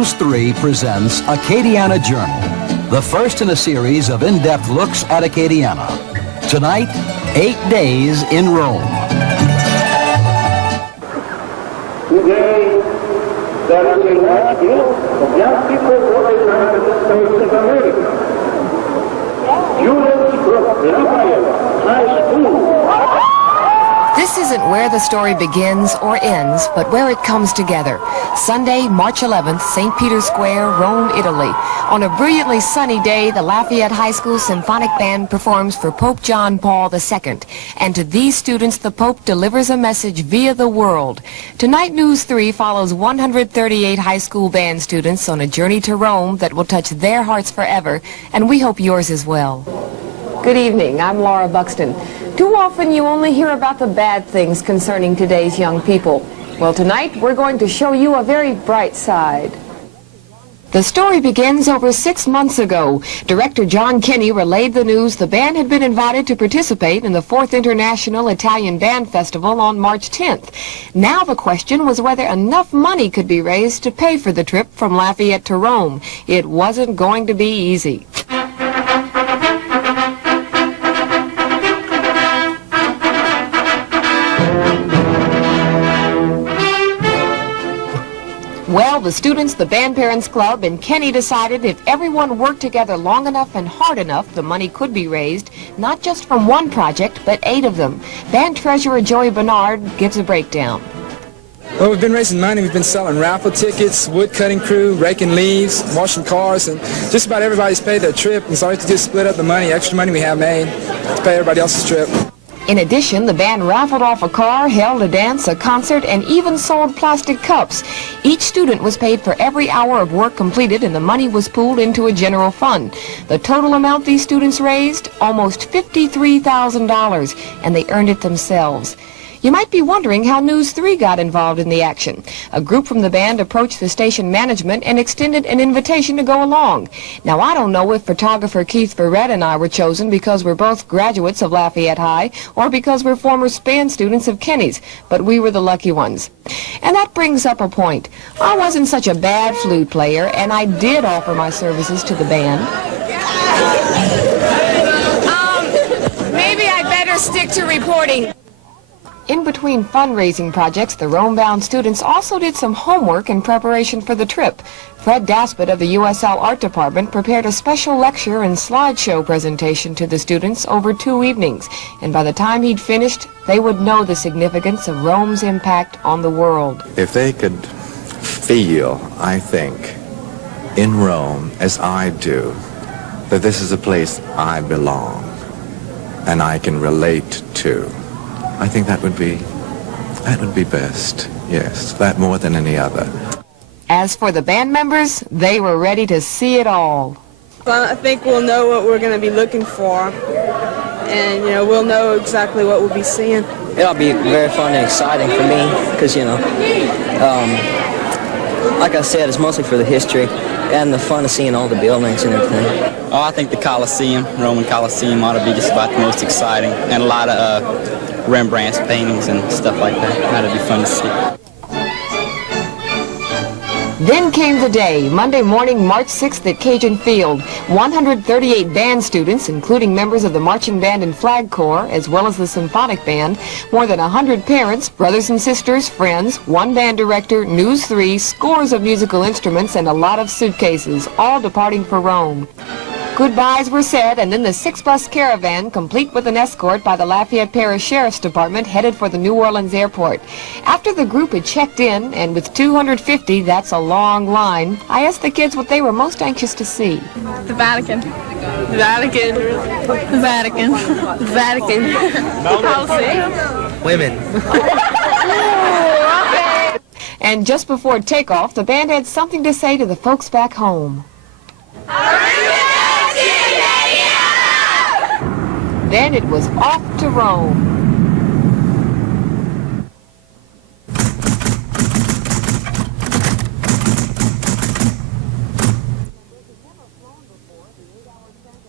News 3 presents Acadiana Journal, the first in a series of in-depth looks at Acadiana. Tonight, 8 days in Rome. Today, there is a large group of young people from the United States of America. Students from Lafayette High School. This isn't where the story begins or ends, but where it comes together. Sunday, March 11th, St. Peter's Square, Rome, Italy. On a brilliantly sunny day, the Lafayette High School Symphonic Band performs for Pope John Paul II. And to these students, the Pope delivers a message via the world. Tonight, News 3 follows 138 high school band students on a journey to Rome that will touch their hearts forever, and we hope yours as well. Good evening. I'm Laura Buxton. Too often you only hear about the bad things concerning today's young people. Well, tonight we're going to show you a very bright side. The story begins over 6 months ago. Director John Kenney relayed the news the band had been invited to participate in the 4th International Italian Band Festival on March 10th. Now the question was whether enough money could be raised to pay for the trip from Lafayette to Rome. It wasn't going to be easy. Well, the students, the Band Parents Club, and Kenney decided if everyone worked together long enough and hard enough, the money could be raised, not just from one project, but 8 of them. Band Treasurer Joey Bernard gives a breakdown. Well, we've been raising money. We've been selling raffle tickets, wood cutting crew, raking leaves, washing cars, and just about everybody's paid their trip. And so we have to just split up the money, extra money we have made, to pay everybody else's trip. In addition, the band raffled off a car, held a dance, a concert, and even sold plastic cups. Each student was paid for every hour of work completed, and the money was pooled into a general fund. The total amount these students raised, almost $53,000, and they earned it themselves. You might be wondering how News 3 got involved in the action. A group from the band approached the station management and extended an invitation to go along. Now, I don't know if photographer Keith Verrett and I were chosen because we're both graduates of Lafayette High or because we're former band students of Kenney's, but we were the lucky ones. And that brings up a point. I wasn't such a bad flute player, and I did offer my services to the band. Maybe I better stick to reporting. In between fundraising projects, the Rome-bound students also did some homework in preparation for the trip. Fred Daspit of the USL Art Department prepared a special lecture and slideshow presentation to the students over 2 evenings. And by the time he'd finished, they would know the significance of Rome's impact on the world. If they could feel, I think, in Rome, as I do, that this is a place I belong and I can relate to, I think that would be best, yes, that more than any other. As for the band members, they were ready to see it all. Well, I think we'll know what we're going to be looking for, and, we'll know exactly what we'll be seeing. It'll be very fun and exciting for me, because, like I said, it's mostly for the history and the fun of seeing all the buildings and everything. Oh, I think the Colosseum, Roman Colosseum, ought to be just about the most exciting, and a lot of Rembrandt's paintings and stuff like that. That'd be fun to see. Then came the day, Monday morning, March 6th at Cajun Field. 138 band students, including members of the marching band and flag corps, as well as the symphonic band, more than 100 parents, brothers and sisters, friends, 1 band director, News 3, scores of musical instruments, and a lot of suitcases, all departing for Rome. Goodbyes were said, and then the 6-bus caravan, complete with an escort by the Lafayette Parish Sheriff's Department, headed for the New Orleans airport. After the group had checked in, and with 250, that's a long line, I asked the kids what they were most anxious to see. The Vatican. The Vatican. The Vatican. The Vatican. The Colosseum. Women. And just before takeoff, the band had something to say to the folks back home. Then it was off to Rome.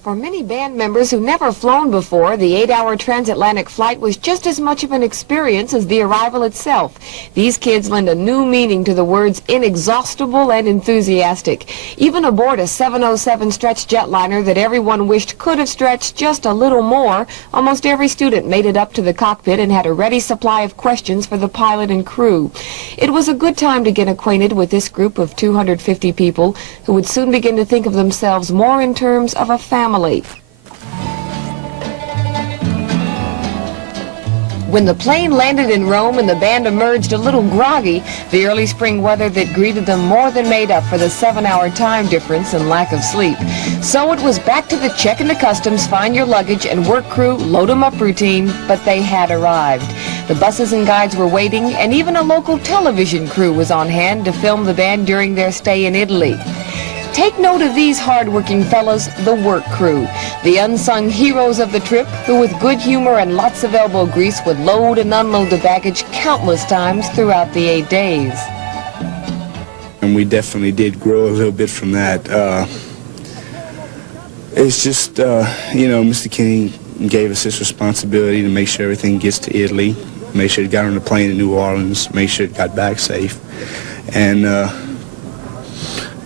For many band members who never flown before, the 8-hour transatlantic flight was just as much of an experience as the arrival itself. These kids lend a new meaning to the words inexhaustible and enthusiastic. Even aboard a 707 stretch jetliner that everyone wished could have stretched just a little more, almost every student made it up to the cockpit and had a ready supply of questions for the pilot and crew. It was a good time to get acquainted with this group of 250 people who would soon begin to think of themselves more in terms of a family. When the plane landed in Rome and the band emerged a little groggy, the early spring weather that greeted them more than made up for the 7-hour time difference and lack of sleep. So it was back to the check into customs, find your luggage, and work crew, load 'em up routine, but they had arrived. The buses and guides were waiting, and even a local television crew was on hand to film the band during their stay in Italy. Take note of these hard-working fellows, the work crew, the unsung heroes of the trip, who with good humor and lots of elbow grease would load and unload the baggage countless times throughout the 8 days. And we definitely did grow a little bit from that. It's just, you know, Mr. Kenney gave us this responsibility to make sure everything gets to Italy, make sure it got on the plane to New Orleans, make sure it got back safe. And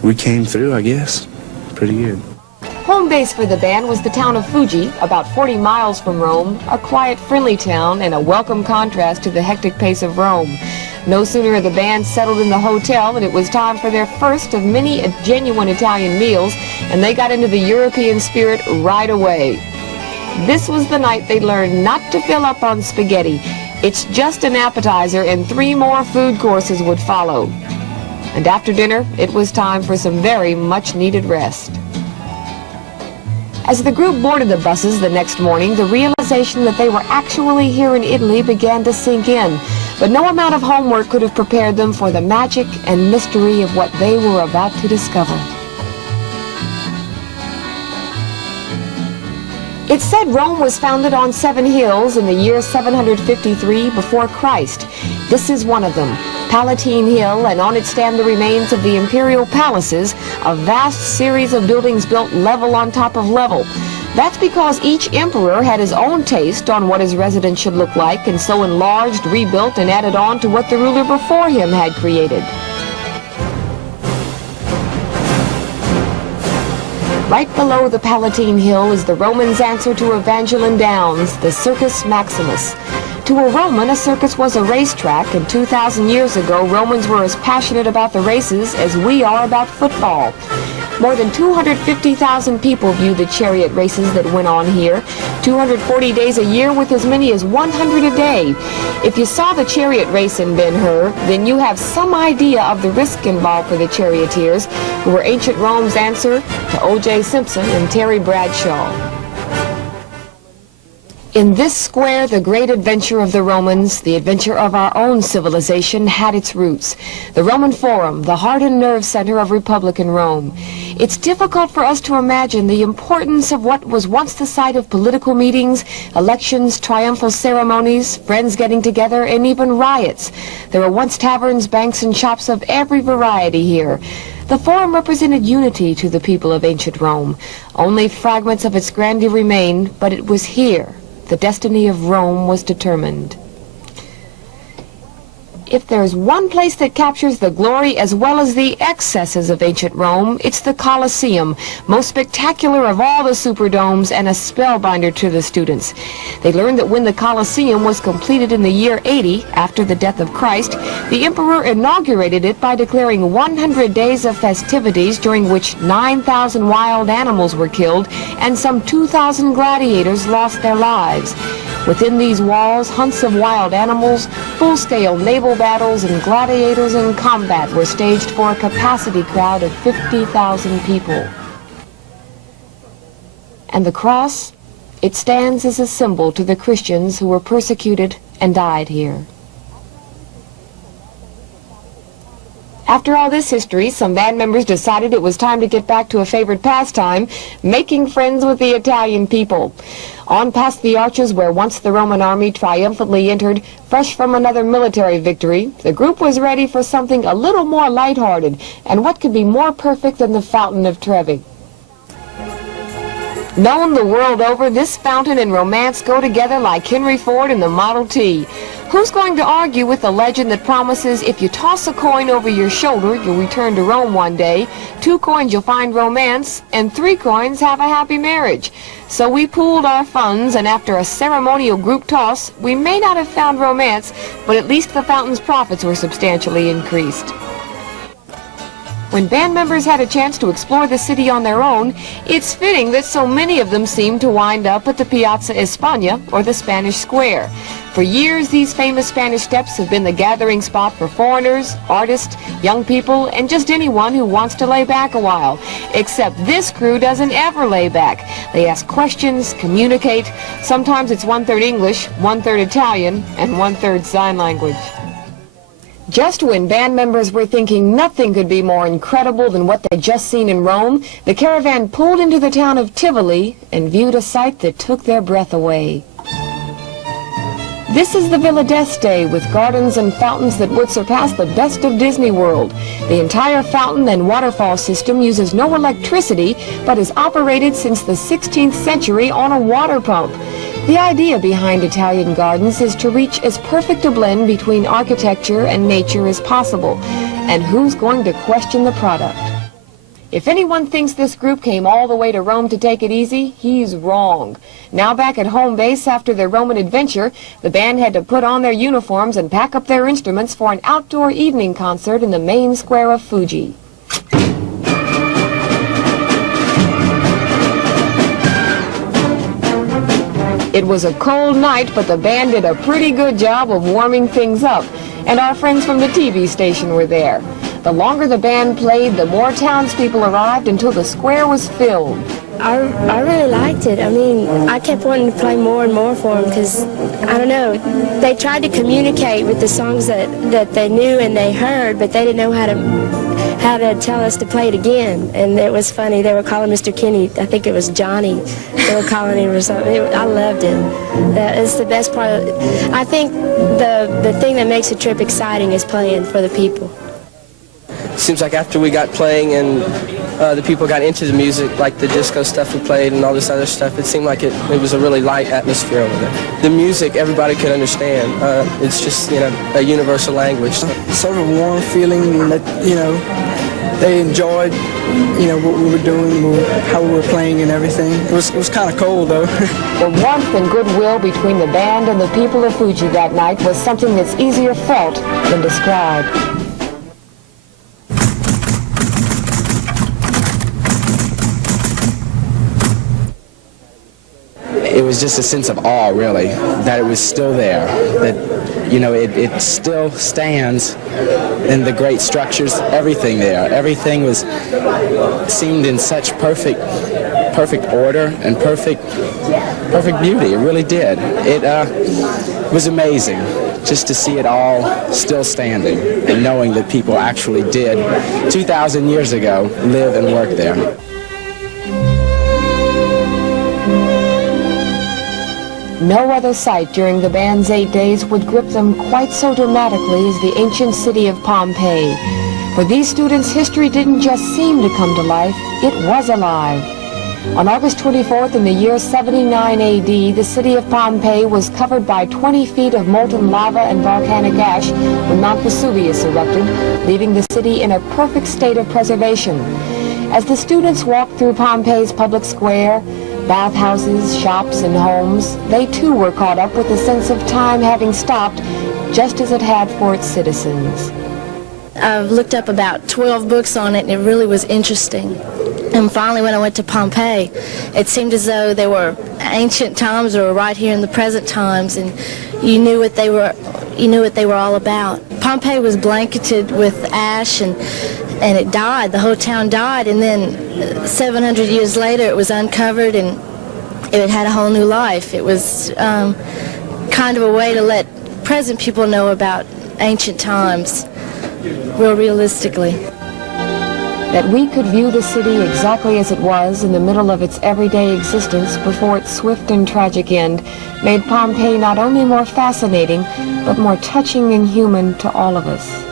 we came through, I guess, pretty good. Home base for the band was the town of Fuji, about 40 miles from Rome, a quiet, friendly town and a welcome contrast to the hectic pace of Rome. No sooner had the band settled in the hotel than it was time for their first of many genuine Italian meals, and they got into the European spirit right away. This was the night they learned not to fill up on spaghetti. It's just an appetizer, and 3 more food courses would follow. And after dinner, it was time for some very much-needed rest. As the group boarded the buses the next morning, the realization that they were actually here in Italy began to sink in. But no amount of homework could have prepared them for the magic and mystery of what they were about to discover. It's said Rome was founded on 7 hills in the year 753 before Christ. This is one of them, Palatine Hill, and on it stand the remains of the imperial palaces, a vast series of buildings built level on top of level. That's because each emperor had his own taste on what his residence should look like, and so enlarged, rebuilt, and added on to what the ruler before him had created. Right below the Palatine Hill is the Romans' answer to Evangeline Downs, the Circus Maximus. To a Roman, a circus was a racetrack, and 2,000 years ago, Romans were as passionate about the races as we are about football. More than 250,000 people viewed the chariot races that went on here, 240 days a year with as many as 100 a day. If you saw the chariot race in Ben-Hur, then you have some idea of the risk involved for the charioteers, who were ancient Rome's answer to O.J. Simpson and Terry Bradshaw. In this square, the great adventure of the Romans, the adventure of our own civilization, had its roots. The Roman Forum, the heart and nerve center of Republican Rome. It's difficult for us to imagine the importance of what was once the site of political meetings, elections, triumphal ceremonies, friends getting together, and even riots. There were once taverns, banks, and shops of every variety here. The Forum represented unity to the people of ancient Rome. Only fragments of its grandeur remain, but it was here the destiny of Rome was determined. If there's one place that captures the glory as well as the excesses of ancient Rome, it's the Colosseum, most spectacular of all the superdomes and a spellbinder to the students. They learned that when the Colosseum was completed in the year 80, after the death of Christ, the emperor inaugurated it by declaring 100 days of festivities during which 9,000 wild animals were killed and some 2,000 gladiators lost their lives. Within these walls, hunts of wild animals, full-scale naval battles, and gladiators in combat were staged for a capacity crowd of 50,000 people. And the cross, it stands as a symbol to the Christians who were persecuted and died here. After all this history, some band members decided it was time to get back to a favorite pastime, making friends with the Italian people. On past the arches where once the Roman army triumphantly entered, fresh from another military victory, the group was ready for something a little more lighthearted, and what could be more perfect than the Fountain of Trevi? Known the world over, this fountain and romance go together like Henry Ford and the Model T. Who's going to argue with the legend that promises if you toss a coin over your shoulder, you'll return to Rome one day, 2 coins you'll find romance, and 3 coins have a happy marriage? So we pooled our funds, and after a ceremonial group toss, we may not have found romance, but at least the fountain's profits were substantially increased. When band members had a chance to explore the city on their own, it's fitting that so many of them seemed to wind up at the Piazza España, or the Spanish Square. For years, these famous Spanish steps have been the gathering spot for foreigners, artists, young people, and just anyone who wants to lay back a while. Except this crew doesn't ever lay back. They ask questions, communicate. Sometimes it's 1/3 English, 1/3 Italian, and 1/3 sign language. Just when band members were thinking nothing could be more incredible than what they'd just seen in Rome, the caravan pulled into the town of Tivoli and viewed a sight that took their breath away. This is the Villa d'Este, with gardens and fountains that would surpass the best of Disney World. The entire fountain and waterfall system uses no electricity, but is operated since the 16th century on a water pump. The idea behind Italian gardens is to reach as perfect a blend between architecture and nature as possible. And who's going to question the product? If anyone thinks this group came all the way to Rome to take it easy, he's wrong. Now back at home base after their Roman adventure, the band had to put on their uniforms and pack up their instruments for an outdoor evening concert in the main square of Fuji. It was a cold night, but the band did a pretty good job of warming things up, and our friends from the TV station were there. The longer the band played, the more townspeople arrived until the square was filled. I really liked it. I mean, I kept wanting to play more and more for them because, I don't know, they tried to communicate with the songs that they knew and they heard, but they didn't know how to tell us to play it again. And it was funny. They were calling Mr. Kenney, I think it was Johnny, they were calling him or something. I loved it. It's the best part. I think the thing that makes a trip exciting is playing for the people. Seems like after we got playing and the people got into the music, like the disco stuff we played and all this other stuff, it seemed like it was a really light atmosphere over there. The music everybody could understand. It's just, a universal language. Sort of a warm feeling that, they enjoyed, what we were doing, how we were playing and everything. It was kind of cold, though. The warmth and goodwill between the band and the people of Fuji that night was something that's easier felt than described. It was just a sense of awe, really, that it was still there, that, it still stands in the great structures, everything there. Everything seemed in such perfect order and perfect beauty. It really did. It was amazing just to see it all still standing and knowing that people actually did, 2,000 years ago, live and work there. No other sight during the band's 8 days would grip them quite so dramatically as the ancient city of Pompei. For these students, history didn't just seem to come to life, it was alive. On August 24th in the year 79 AD, the city of Pompei was covered by 20 feet of molten lava and volcanic ash when Mount Vesuvius erupted, leaving the city in a perfect state of preservation. As the students walked through Pompei's public square, bathhouses, shops, and homes, they too were caught up with the sense of time having stopped, just as it had for its citizens. I've looked up about 12 books on it, and it really was interesting. And finally, when I went to Pompeii, it seemed as though they were ancient times or right here in the present times, and you knew what they were all about. Pompeii was blanketed with ash, and it died. The whole town died, and then 700 years later it was uncovered and it had a whole new life. It was kind of a way to let present people know about ancient times real realistically. That we could view the city exactly as it was in the middle of its everyday existence before its swift and tragic end made Pompeii not only more fascinating, but more touching and human to all of us.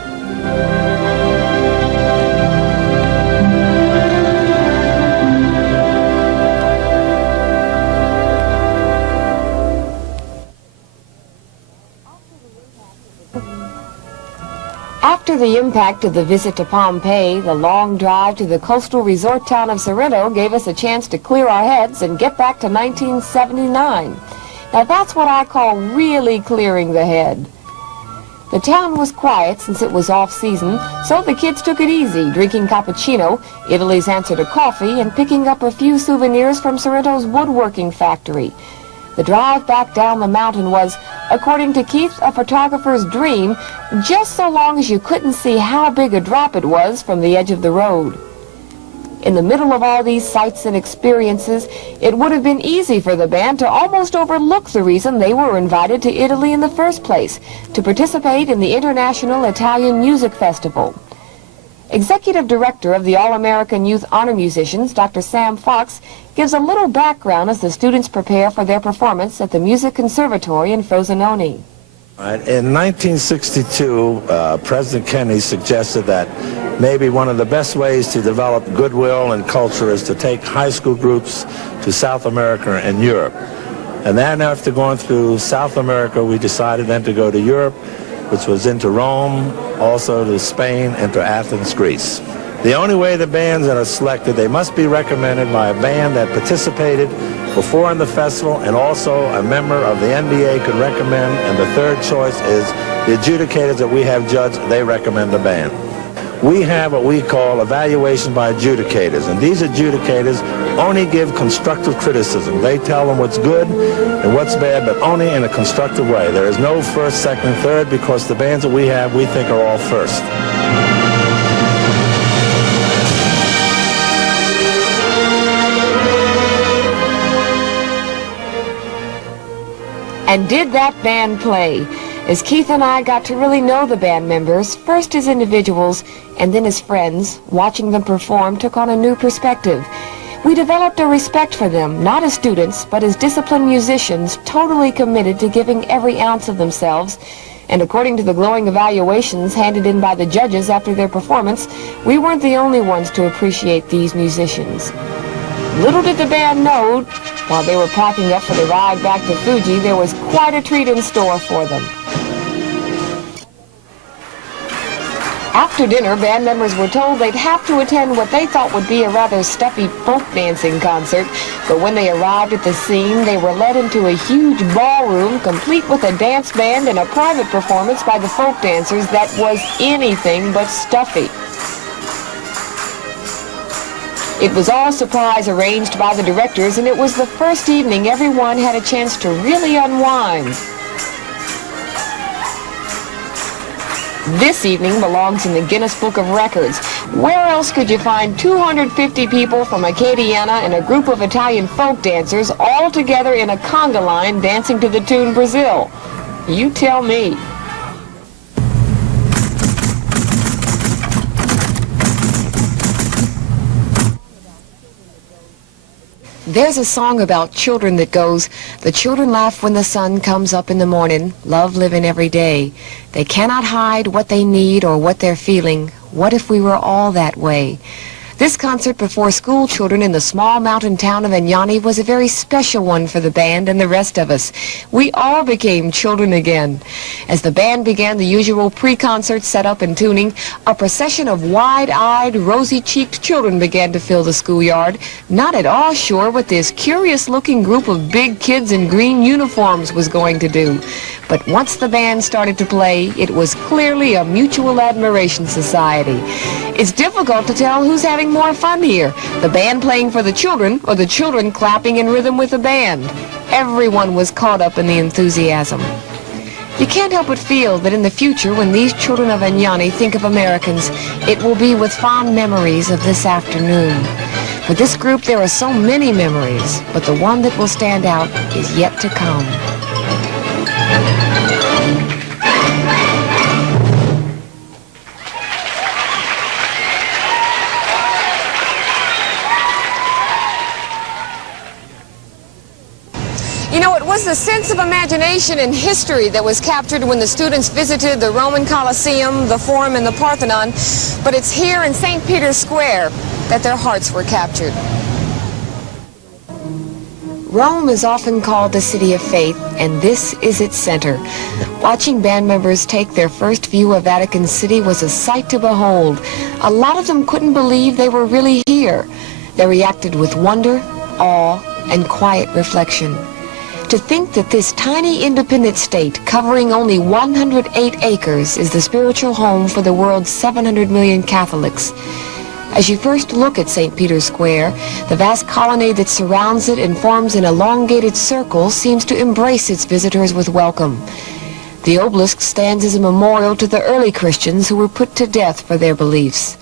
After the impact of the visit to Pompei, the long drive to the coastal resort town of Sorrento gave us a chance to clear our heads and get back to 1979. Now that's what I call really clearing the head. The town was quiet since it was off-season, so the kids took it easy, drinking cappuccino, Italy's answer to coffee, and picking up a few souvenirs from Sorrento's woodworking factory. The drive back down the mountain was, according to Keith, a photographer's dream, just so long as you couldn't see how big a drop it was from the edge of the road. In the middle of all these sights and experiences, it would have been easy for the band to almost overlook the reason they were invited to Italy in the first place, to participate in the International Italian Music Festival. Executive Director of the All-American Youth Honor Musicians, Dr. Sam Fox, gives a little background as the students prepare for their performance at the Music Conservatory in Frosinone. In 1962, President Kenney suggested that maybe one of the best ways to develop goodwill and culture is to take high school groups to South America and Europe. And then after going through South America, we decided then to go to Europe, which was into Rome, also to Spain, and to Athens, Greece. The only way the bands that are selected, they must be recommended by a band that participated before in the festival, and also a member of the NBA could recommend, and the third choice is the adjudicators that we have judged, they recommend the band. We have what we call evaluation by adjudicators, and these adjudicators only give constructive criticism. They tell them what's good and what's bad, but only in a constructive way. There is no first, second, and third, because the bands that we have, we think are all first. And did that band play? As Keith and I got to really know the band members, first as individuals and then as friends, watching them perform took on a new perspective. We developed a respect for them, not as students, but as disciplined musicians, totally committed to giving every ounce of themselves. And according to the glowing evaluations handed in by the judges after their performance, we weren't the only ones to appreciate these musicians. Little did the band know, while they were packing up for the ride back to Fuji, there was quite a treat in store for them. After dinner, band members were told they'd have to attend what they thought would be a rather stuffy folk dancing concert, but when they arrived at the scene, they were led into a huge ballroom, complete with a dance band and a private performance by the folk dancers that was anything but stuffy. It was all surprise arranged by the directors, and it was the first evening everyone had a chance to really unwind. This evening belongs in the Guinness Book of Records. Where else could you find 250 people from Acadiana and a group of Italian folk dancers all together in a conga line dancing to the tune Brazil? You tell me. There's a song about children that goes, "The children laugh when the sun comes up in the morning, love living every day. They cannot hide what they need or what they're feeling. What if we were all that way?" This concert before school children in the small mountain town of Vignani was a very special one for the band and the rest of us. We all became children again. As the band began the usual pre-concert setup and tuning, a procession of wide-eyed, rosy-cheeked children began to fill the schoolyard, not at all sure what this curious-looking group of big kids in green uniforms was going to do. But once the band started to play, it was clearly a mutual admiration society. It's difficult to tell who's having more fun here, the band playing for the children or the children clapping in rhythm with the band. Everyone was caught up in the enthusiasm. You can't help but feel that in the future, when these children of Vignani think of Americans, it will be with fond memories of this afternoon. For this group, there are so many memories, but the one that will stand out is yet to come. You know, it was the sense of imagination and history that was captured when the students visited the Roman Colosseum, the Forum, and the Parthenon, but it's here in St. Peter's Square that their hearts were captured. Rome is often called the city of faith, and this is its center. Watching band members take their first view of Vatican City was a sight to behold. A lot of them couldn't believe they were really here. They reacted with wonder, awe, and quiet reflection. To think that this tiny independent state, covering only 108 acres, is the spiritual home for the world's 700 million Catholics. As you first look at St. Peter's Square, the vast colonnade that surrounds it and forms an elongated circle seems to embrace its visitors with welcome. The obelisk stands as a memorial to the early Christians who were put to death for their beliefs.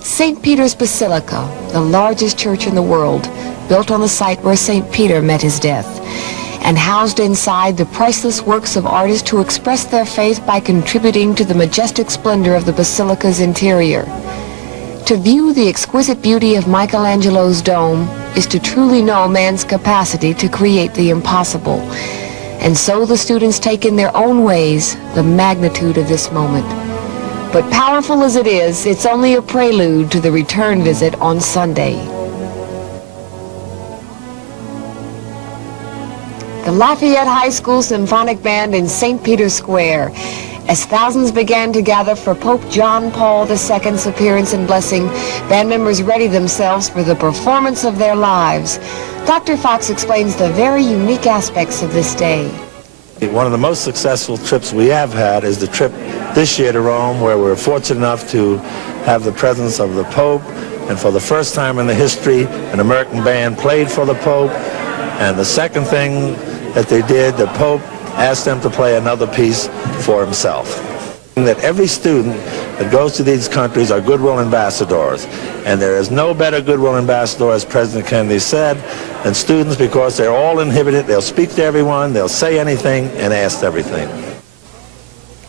St. Peter's Basilica, the largest church in the world, built on the site where St. Peter met his death, and housed inside the priceless works of artists who expressed their faith by contributing to the majestic splendor of the basilica's interior. To view the exquisite beauty of Michelangelo's dome is to truly know man's capacity to create the impossible. And so the students take in their own ways the magnitude of this moment. But powerful as it is, it's only a prelude to the return visit on Sunday. The Lafayette High School Symphonic Band in St. Peter's Square. As thousands began to gather for Pope John Paul II's appearance and blessing, band members ready themselves for the performance of their lives. Dr. Fox explains the very unique aspects of this day. One of the most successful trips we have had is the trip this year to Rome, where we're fortunate enough to have the presence of the Pope, and for the first time in the history, an American band played for the Pope. And the second thing that they did, the Pope asked them to play another piece for himself. That every student that goes to these countries are goodwill ambassadors, and there is no better goodwill ambassador, as President Kennedy said, than students, because they're all inhibited. They'll speak to everyone, they'll say anything, and ask everything.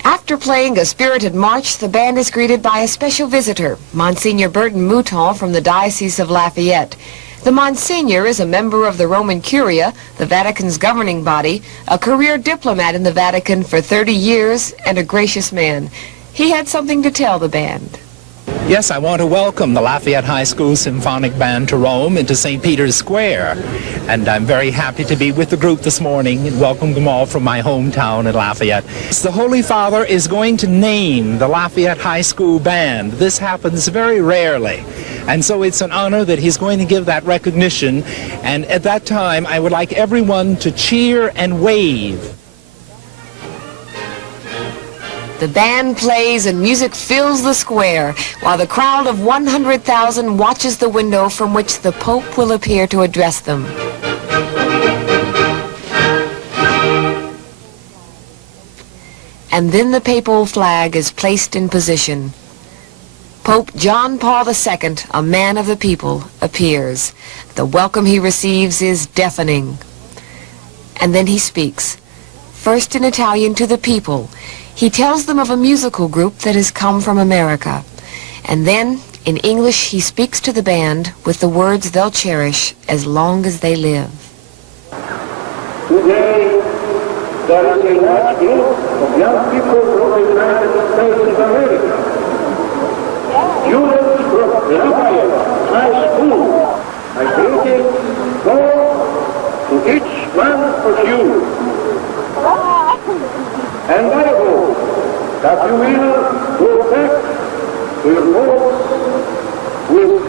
After playing a spirited march, the band is greeted by a special visitor, Monsignor Burton Mouton from the Diocese of Lafayette. The Monsignor is a member of the Roman Curia, the Vatican's governing body, a career diplomat in the Vatican for 30 years, and a gracious man. He had something to tell the band. Yes, I want to welcome the Lafayette High School Symphonic Band to Rome and to St. Peter's Square. And I'm very happy to be with the group this morning and welcome them all from my hometown in Lafayette. The Holy Father is going to name the Lafayette High School Band. This happens very rarely. And so it's an honor that he's going to give that recognition. And at that time, I would like everyone to cheer and wave. The band plays and music fills the square, while the crowd of 100,000 watches the window from which the Pope will appear to address them. And then the papal flag is placed in position. Pope John Paul II, a man of the people, appears. The welcome he receives is deafening. And then he speaks, first in Italian to the people. He tells them of a musical group that has come from America. And then, in English, he speaks to the band with the words they'll cherish as long as they live. Today, there is a large group of young people from the United States of America. Students from Lafayette High School. I greeting all to each one of you. And I hope that you will go back to your homes with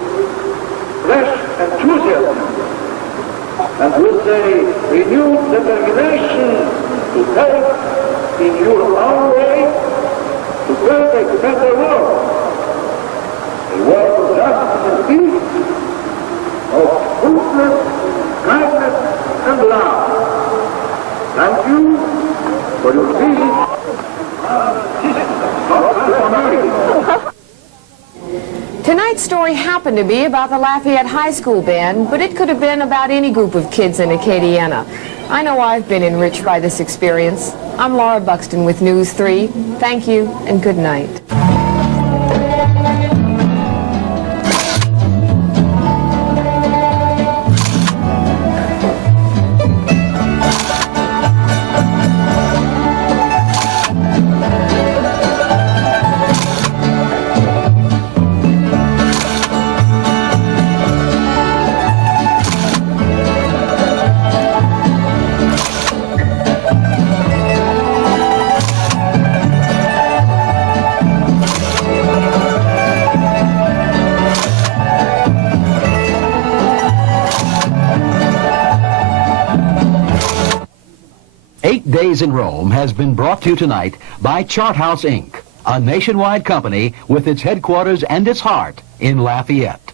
fresh enthusiasm and with a renewed determination to take in your own way to build a better world. A world of justice and peace, of goodness, kindness, and love. Thank you for your visit. Tonight's story happened to be about the Lafayette High School Band, but it could have been about any group of kids in Acadiana. I know I've been enriched by this experience. I'm Laura Buxton with News 3. Thank you and good night. 8 Days in Rome has been brought to you tonight by Charthouse Inc., a nationwide company with its headquarters and its heart in Lafayette.